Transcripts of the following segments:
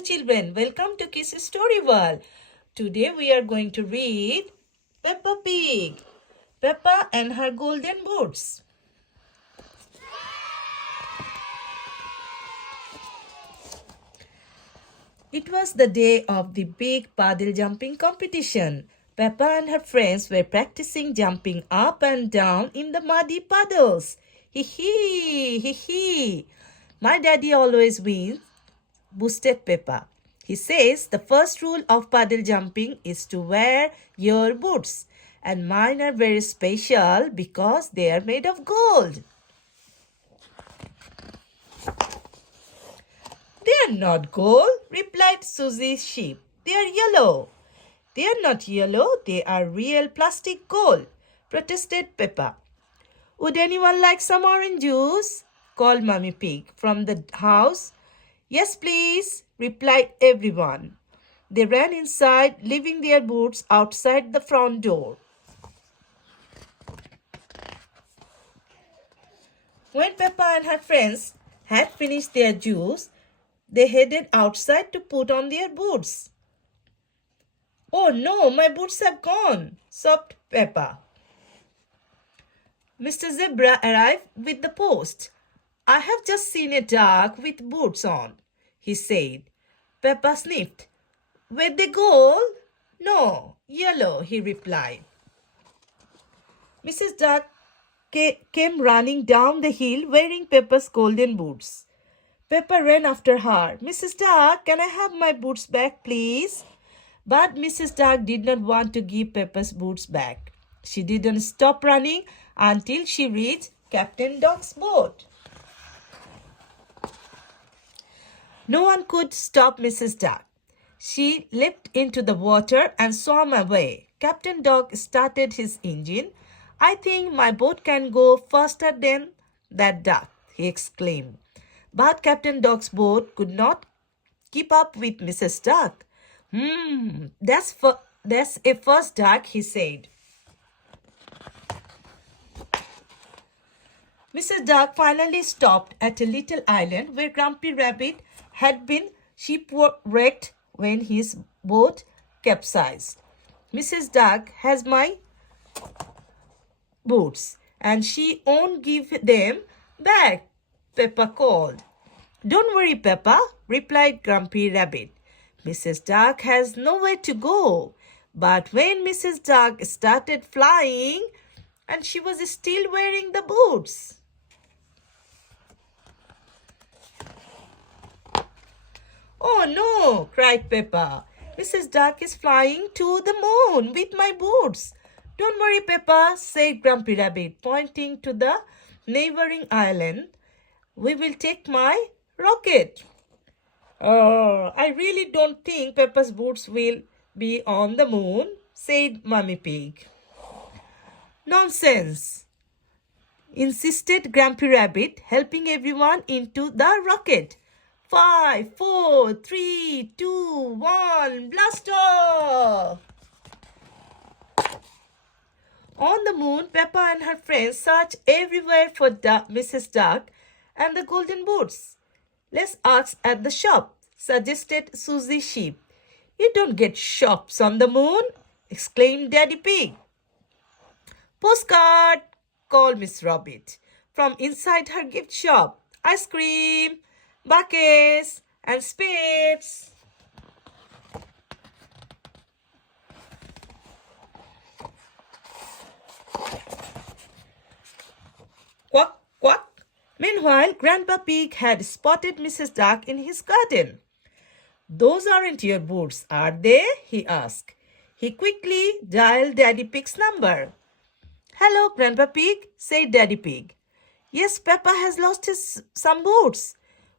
Hello children, welcome to Kiss Story World. Today we are going to read Peppa Pig, Peppa and her golden boots. It was the day of the big puddle jumping competition. Peppa and her friends were practicing jumping up and down in the muddy puddles. Hee hee, hee hee. My daddy always wins, boosted Peppa. He says the first rule of puddle jumping is to wear your boots. And mine are very special because they are made of gold. They are not gold, replied Susie's sheep. They are yellow. They are not yellow, they are real plastic gold, protested Peppa. Would anyone like some orange juice? Called Mummy Pig from the house. Yes, please, replied everyone. They ran inside, leaving their boots outside the front door. When Peppa and her friends had finished their juice, they headed outside to put on their boots. Oh no, my boots have gone, sobbed Peppa. Mr. Zebra arrived with the post. I have just seen a dog with boots on, he said. Peppa sniffed. Were they gold? No, yellow, he replied. Mrs. Duck came running down the hill wearing Peppa's golden boots. Peppa ran after her. Mrs. Duck, can I have my boots back, please? But Mrs. Duck did not want to give Peppa's boots back. She didn't stop running until she reached Captain Duck's boat. No one could stop Mrs. Duck. She leaped into the water and swam away. Captain Duck started his engine. I think my boat can go faster than that duck, he exclaimed. But Captain Duck's boat could not keep up with Mrs. Duck. That's a first duck, he said. Mrs. Duck finally stopped at a little island where Grumpy Rabbit had been shipwrecked when his boat capsized. Mrs. Duck has my boots, and she won't give them back, Peppa called. Don't worry, Peppa, replied Grumpy Rabbit. Mrs. Duck has nowhere to go. But when Mrs. Duck started flying, and she was still wearing the boots. Oh no, cried Peppa. Mrs. Duck is flying to the moon with my boots. Don't worry, Peppa, said Grumpy Rabbit, pointing to the neighboring island. We will take my rocket. I really don't think Peppa's boots will be on the moon, said Mummy Pig. Nonsense, insisted Grumpy Rabbit, helping everyone into the rocket. 5, 4, 3, 2, 1, blast off! On the moon, Peppa and her friends searched everywhere for Mrs. Duck and the golden boots. Let's ask at the shop, suggested Susie Sheep. You don't get shops on the moon, exclaimed Daddy Pig. Postcard, called Miss Rabbit from inside her gift shop. Ice cream, buckets, and spades. Quack, quack. Meanwhile, Grandpa Pig had spotted Mrs. Duck in his garden. Those aren't your boots, are they? He asked. He quickly dialed Daddy Pig's number. Hello, Grandpa Pig, said Daddy Pig. Yes, Peppa has lost some boots.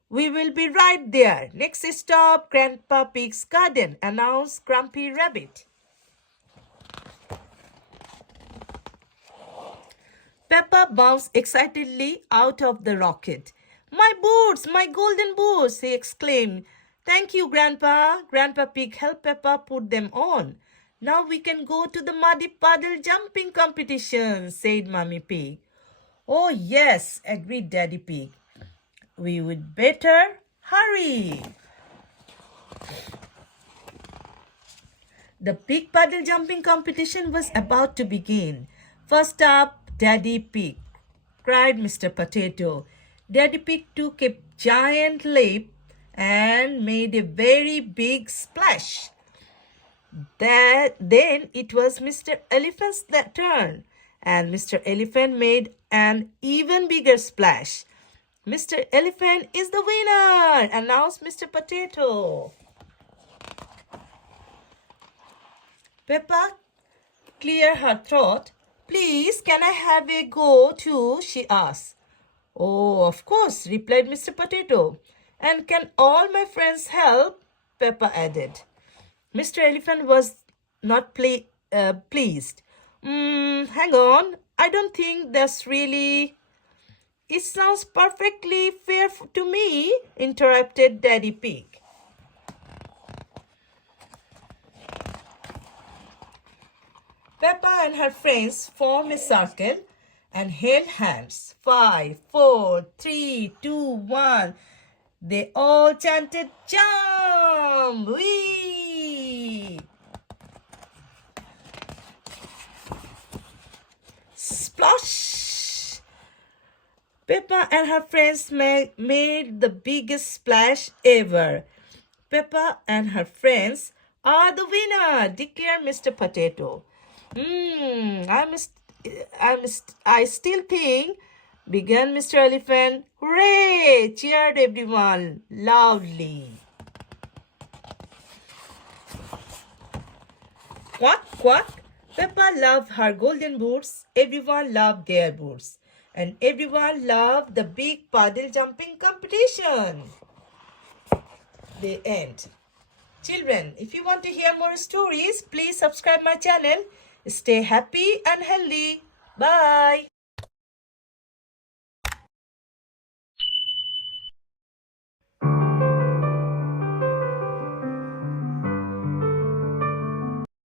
We will be right there. Next stop, Grandpa Pig's garden, announced Grumpy Rabbit. Peppa bounced excitedly out of the rocket. My boots, my golden boots, he exclaimed. Thank you, Grandpa. Grandpa Pig helped Peppa put them on. Now we can go to the muddy puddle jumping competition, said Mummy Pig. Oh, yes, agreed Daddy Pig. We would better hurry. The big puddle jumping competition was about to begin. First up, Daddy Pig, cried Mr. Potato. Daddy Pig took a giant leap and made a very big splash. Then it was Mr. Elephant's turn, and Mr. Elephant made an even bigger splash. Mr. Elephant is the winner, announced Mr. Potato. Peppa cleared her throat. Please, can I have a go too? She asked. Oh, of course, replied Mr. Potato. And can all my friends help? Peppa added. Mr. Elephant was not pleased. Hang on, I don't think that's really... It sounds perfectly fair to me, interrupted Daddy Pig. Peppa and her friends formed a circle and held hands. 5, 4, 3, 2, 1. They all chanted, jump! Whee! Splash! Peppa and her friends made the biggest splash ever. Peppa and her friends are the winner, declared Mr. Potato. I still think, began Mr. Elephant. Hooray! Cheered everyone loudly. Quack, quack. Peppa loved her golden boots. Everyone loved their boots. And everyone loved the big puddle jumping competition. The end. Children, if you want to hear more stories, please subscribe my channel. Stay happy and healthy. Bye.